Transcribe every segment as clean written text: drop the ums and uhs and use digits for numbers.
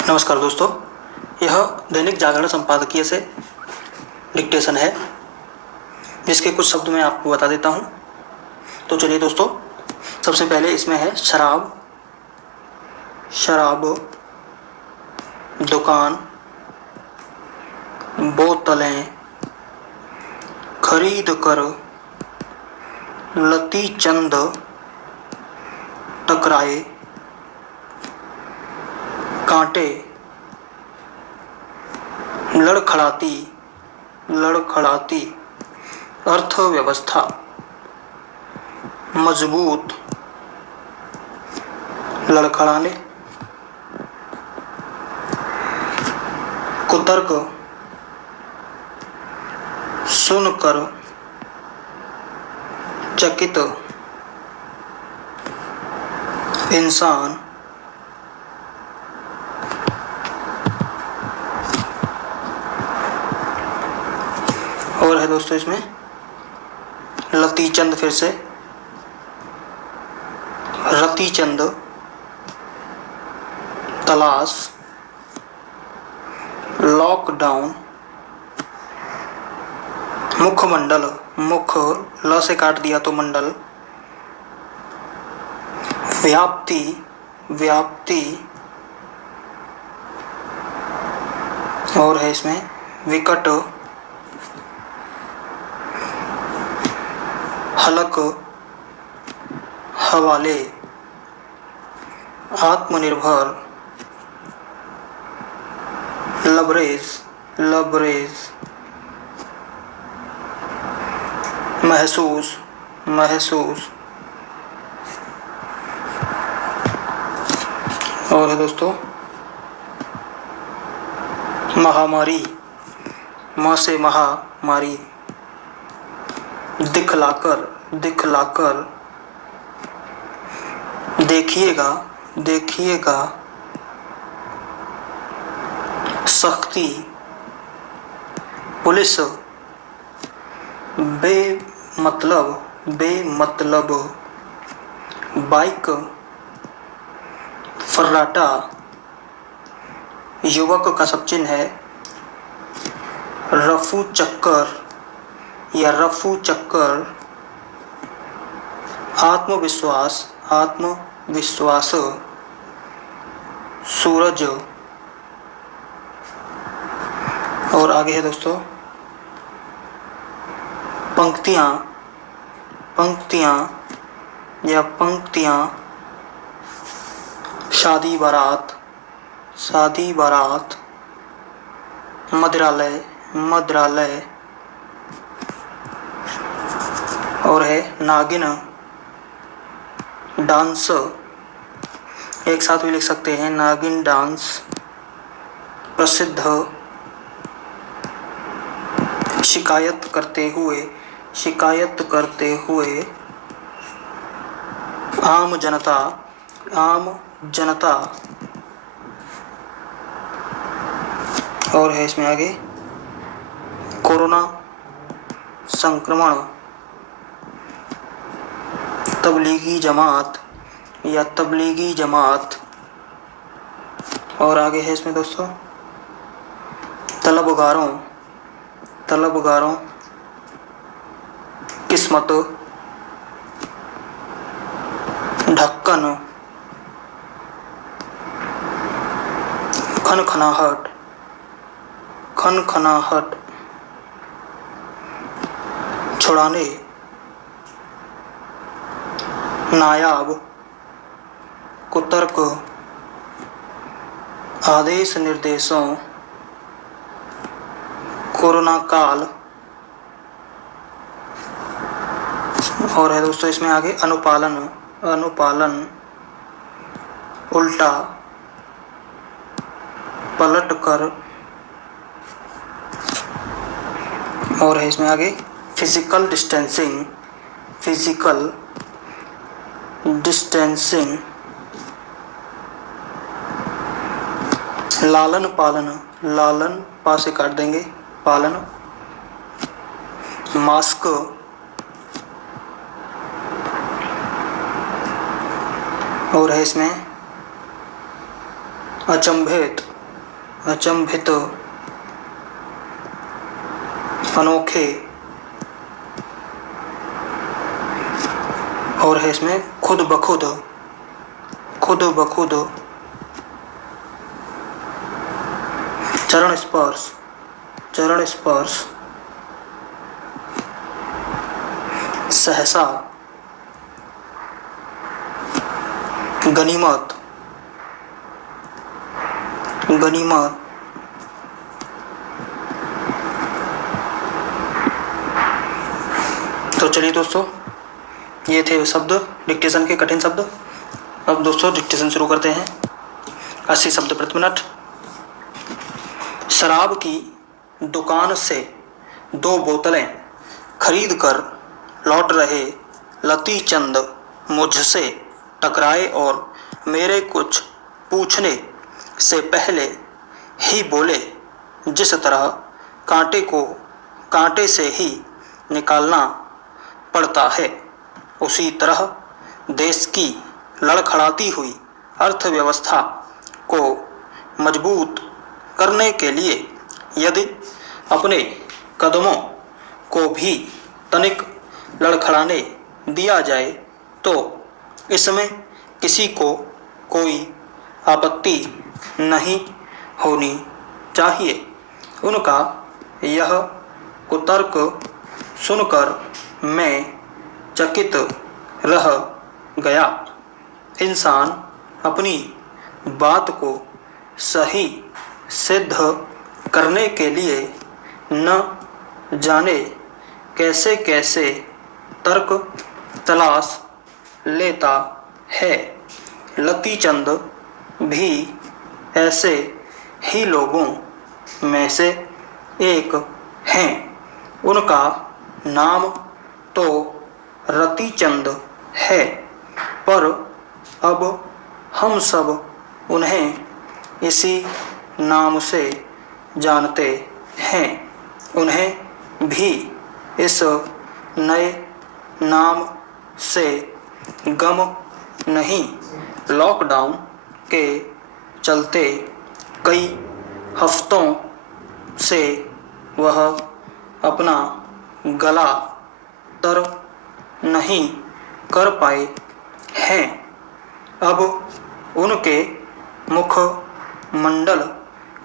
नमस्कार दोस्तों, यह दैनिक जागरण संपादकीय से डिक्टेशन है, जिसके कुछ शब्द मैं आपको बता देता हूँ। तो चलिए दोस्तों, सबसे पहले इसमें है शराब, दुकान, बोतलें, खरीद कर, लती चंद टकराए, कांटे, लड़खड़ाती अर्थव्यवस्था, मजबूत, लड़खड़ाने, कुतर्क, सुनकर, चकित, इंसान, और है दोस्तों इसमें लतीचंद, फिर से रतिचंद, तलाश, लॉकडाउन, मुखमंडल, मुख ल से काट दिया तो मंडल, व्याप्ति, और है इसमें विकट, हलक, हवाले, आत्मनिर्भर, लबरेज, महसूस, और है दोस्तों महामारी, म से महामारी, दिखलाकर, देखिएगा, सख्ती, पुलिस, बेमतलब, बाइक, फर्राटा, युवक का सब चिन्ह है, रफू चक्कर, आत्मविश्वास, सूरज, और आगे है दोस्तों पंक्तियां, शादी बारात, मद्रालय, और है नागिन, डांस, एक साथ भी लिख सकते हैं, नागिन डांस, प्रसिद्ध, शिकायत करते हुए, आम जनता, और है इसमें आगे कोरोना संक्रमण, तबलीगी जमात, और आगे है इसमें दोस्तों तलबगारों, किस्मत, ढक्कन, खनखनाहट, छुड़ाने, नायाब, कुतर्क, आदेश निर्देशों, कोरोना काल, और है दोस्तों इसमें आगे अनुपालन, उल्टा, पलटकर, और है इसमें आगे फिजिकल डिस्टेंसिंग, लालन पा से काट देंगे, पालन, मास्क, और है इसमें अचंभित, अचंभित, अनोखे, और है इसमें खुद बखुद, खुद बखुद, चरण स्पर्श, चरण स्पर्श, सहसा, गनीमत, गनीमत, तो चलिए दोस्तों, ये थे शब्द डिक्टेशन के, कठिन शब्द। अब दोस्तों डिक्टेशन शुरू करते हैं। 80 शब्द प्रति मिनट। शराब की दुकान से 2 बोतलें खरीद कर लौट रहे लती चंद मुझसे टकराए और मेरे कुछ पूछने से पहले ही बोले, जिस तरह कांटे को कांटे से ही निकालना पड़ता है, उसी तरह देश की लड़खड़ाती हुई अर्थव्यवस्था को मजबूत करने के लिए यदि अपने कदमों को भी तनिक लड़खड़ाने दिया जाए तो इसमें किसी को कोई आपत्ति नहीं होनी चाहिए। उनका यह कुतर्क सुनकर मैं चकित रह गया। इंसान अपनी बात को सही सिद्ध करने के लिए न जाने कैसे कैसे तर्क तलाश लेता है। लतीचंद भी ऐसे ही लोगों में से एक हैं। उनका नाम तो रतिचंद है, पर अब हम सब उन्हें इसी नाम से जानते हैं। उन्हें भी इस नए नाम से गम नहीं। लॉकडाउन के चलते कई हफ्तों से वह अपना गला तर नहीं कर पाए हैं। अब उनके मुख मंडल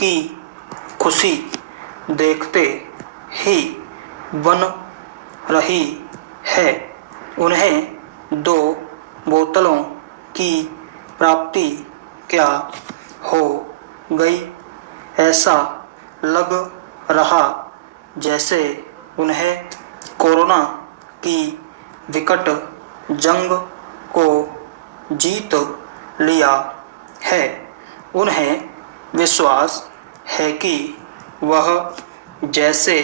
की खुशी देखते ही बन रही है। उन्हें 2 बोतलों की प्राप्ति क्या हो गई, ऐसा लग रहा जैसे उन्हें कोरोना की विकट जंग को जीत लिया है। उन्हें विश्वास है कि वह जैसे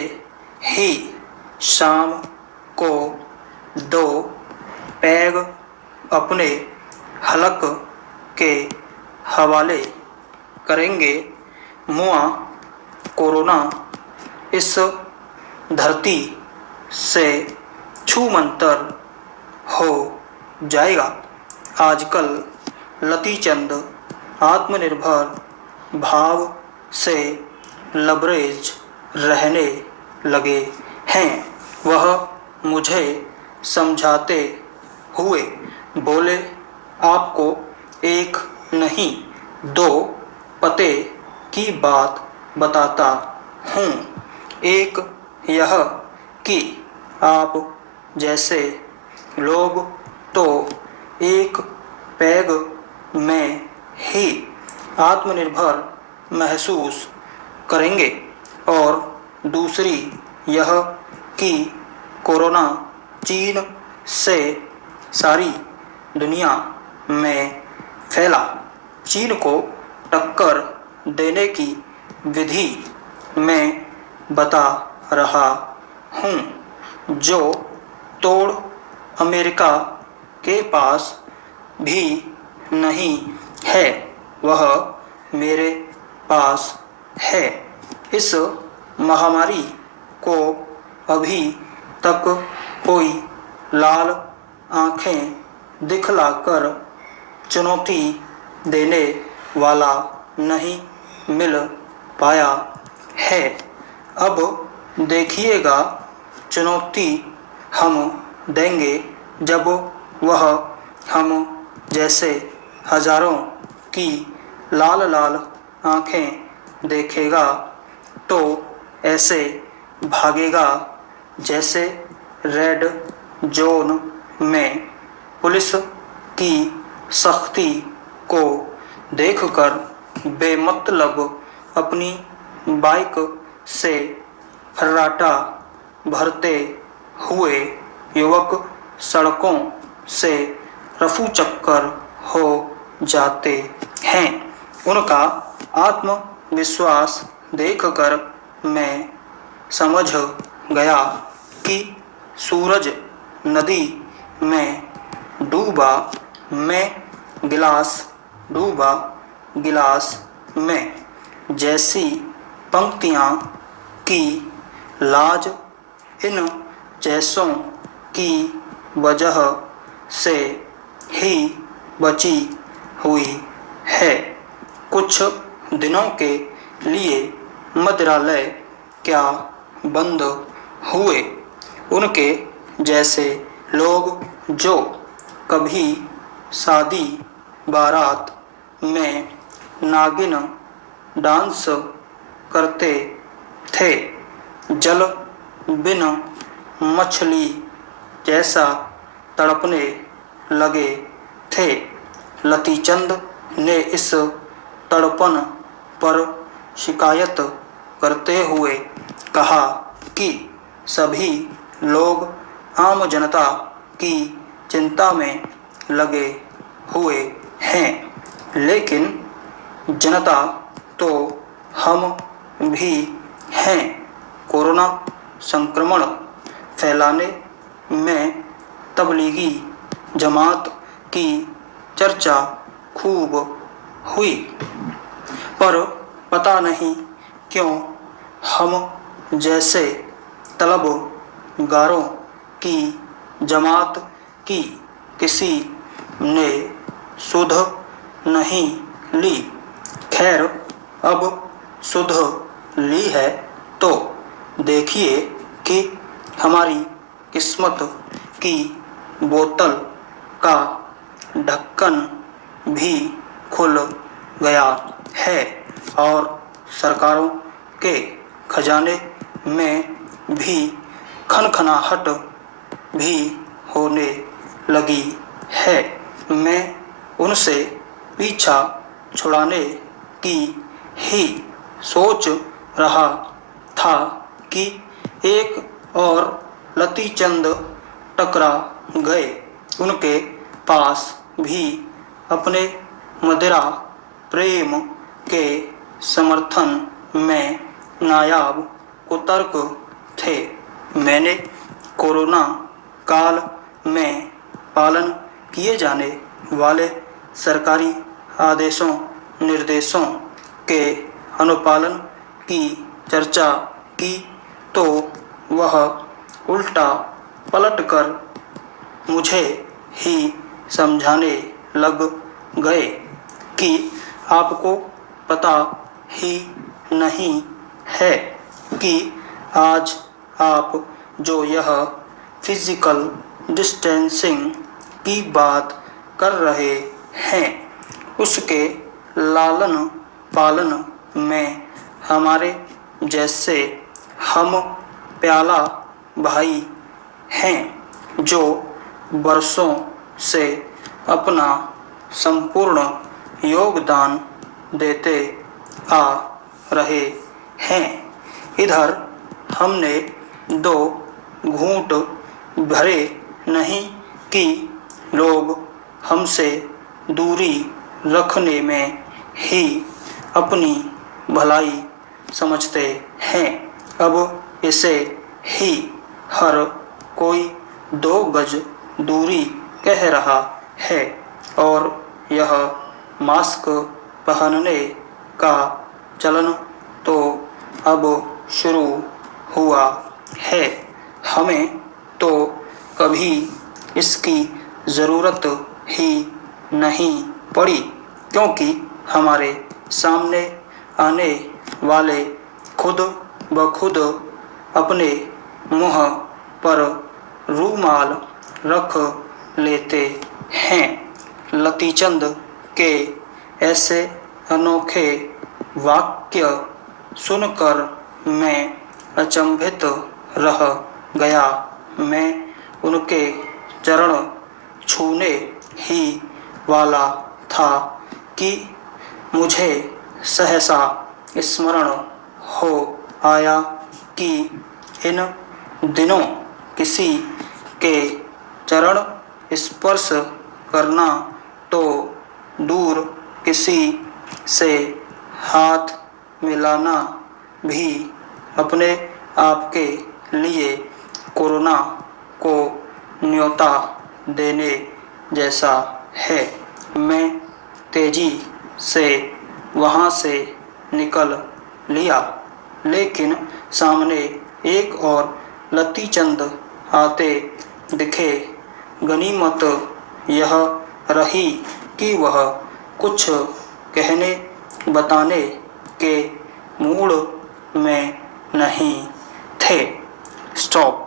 ही शाम को 2 पैग अपने हलक के हवाले करेंगे, मुआ कोरोना इस धरती से छूमंतर हो जाएगा। आजकल लतीचंद आत्मनिर्भर भाव से लबरेज रहने लगे हैं। वह मुझे समझाते हुए बोले, आपको एक नहीं 2 पते की बात बताता हूँ। एक यह कि आप जैसे लोग तो एक पैग में ही आत्मनिर्भर महसूस करेंगे, और दूसरी यह कि कोरोना चीन से सारी दुनिया में फैला। चीन को टक्कर देने की विधि मैं बता रहा हूँ, जो तोड़ अमेरिका के पास भी नहीं है, वह मेरे पास है। इस महामारी को अभी तक कोई लाल आंखें दिखलाकर चुनौती देने वाला नहीं मिल पाया है। अब देखिएगा, चुनौती हम देंगे जब वह हम जैसे हजारों की लाल लाल आँखें देखेगा तो ऐसे भागेगा जैसे रेड जोन में पुलिस की सख्ती को देखकर बेमतलब अपनी बाइक से फर्राटा भरते हुए युवक सड़कों से रफू चक्कर हो जाते हैं। उनका आत्मविश्वास देखकर मैं समझ गया कि सूरज नदी में डूबा, मैं डूबा गिलास में जैसी पंक्तियाँ की लाज इन जैसों की वजह से ही बची हुई है। कुछ दिनों के लिए मंत्रालय क्या बंद हुए, उनके जैसे लोग जो कभी शादी बारात में नागिन डांस करते थे, जल बिन मछली जैसा तड़पने लगे थे। लतीचंद ने इस तड़पन पर शिकायत करते हुए कहा कि सभी लोग आम जनता की चिंता में लगे हुए हैं, लेकिन जनता तो हम भी हैं। कोरोना संक्रमण फैलाने में तबलीगी जमात की चर्चा खूब हुई, पर पता नहीं क्यों हम जैसे तलबगारों की जमात की किसी ने सुध नहीं ली। खैर, अब सुध ली है तो देखिए कि हमारी किस्मत की बोतल का ढक्कन भी खुल गया है और सरकारों के खजाने में भी खनखनाहट भी होने लगी है। मैं उनसे पीछा छुड़ाने की ही सोच रहा था कि एक और लतीचंद टकरा गए। उनके पास भी अपने मदिरा प्रेम के समर्थन में नायाब कुतर्क थे। मैंने कोरोना काल में पालन किए जाने वाले सरकारी आदेशों निर्देशों के अनुपालन की चर्चा की तो वह उल्टा पलटकर मुझे ही समझाने लग गए कि आपको पता ही नहीं है कि आज आप जो यह फिजिकल डिस्टेंसिंग की बात कर रहे हैं, उसके लालन पालन में हमारे जैसे हम प्याला भाई हैं जो बरसों से अपना संपूर्ण योगदान देते आ रहे हैं। इधर हमने 2 घूंट भरे नहीं कि लोग हमसे दूरी रखने में ही अपनी भलाई समझते हैं। अब इसे ही हर कोई 2 गज दूरी कह रहा है और यह मास्क पहनने का चलन तो अब शुरू हुआ है। हमें तो कभी इसकी ज़रूरत ही नहीं पड़ी, क्योंकि हमारे सामने आने वाले खुद ब खुद अपने मुंह पर रूमाल रख लेते हैं। लतीचंद के ऐसे अनोखे वाक्य सुनकर मैं अचंभित रह गया। मैं उनके चरण छूने ही वाला था कि मुझे सहसा स्मरण हो आया कि इन दिनों किसी के चरण स्पर्श करना तो दूर, किसी से हाथ मिलाना भी अपने आप के लिए कोरोना को न्योता देने जैसा है। मैं तेजी से वहाँ से निकल लिया, लेकिन सामने एक और लतीचंद आते दिखे। गनीमत यह रही कि वह कुछ कहने बताने के मूड में नहीं थे। स्टॉप।